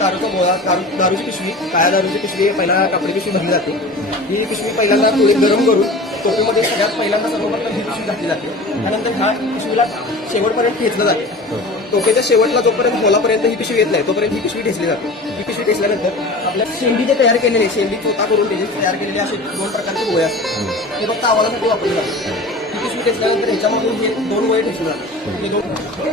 दारूचा गोळा दारूची पिशवी काळ्या दारूची पिशवी पहिला कापडी पिशवी भरली जाते. ही पिशवी पहिल्यांदा थोडी गरम करून टोपीमध्ये सगळ्यात पहिल्यांदा सर्वप्रथम ही पिशवी घातली जाते. त्यानंतर ह्या पिशवीला शेवटपर्यंत ठेचलं जाते. टोपेच्या शेवटला जोपर्यंत होलापर्यंत ही पिशवी येत नाही तोपर्यंत ही पिशवी ठेचली जाते. ही पिशवी ठेचल्यानंतर आपल्या शेंडी जे तयार केलेले शेंडी चोथा करून त्याचे तयार केलेले असे 2 प्रकारचे गोळे असतात. हे फक्त आवाजासाठी वापरले जातात. ही पिशवी ठेचल्यानंतर ह्याच्यामधून हे 2 गोळे ठेचले जातात. हे 2 पुढे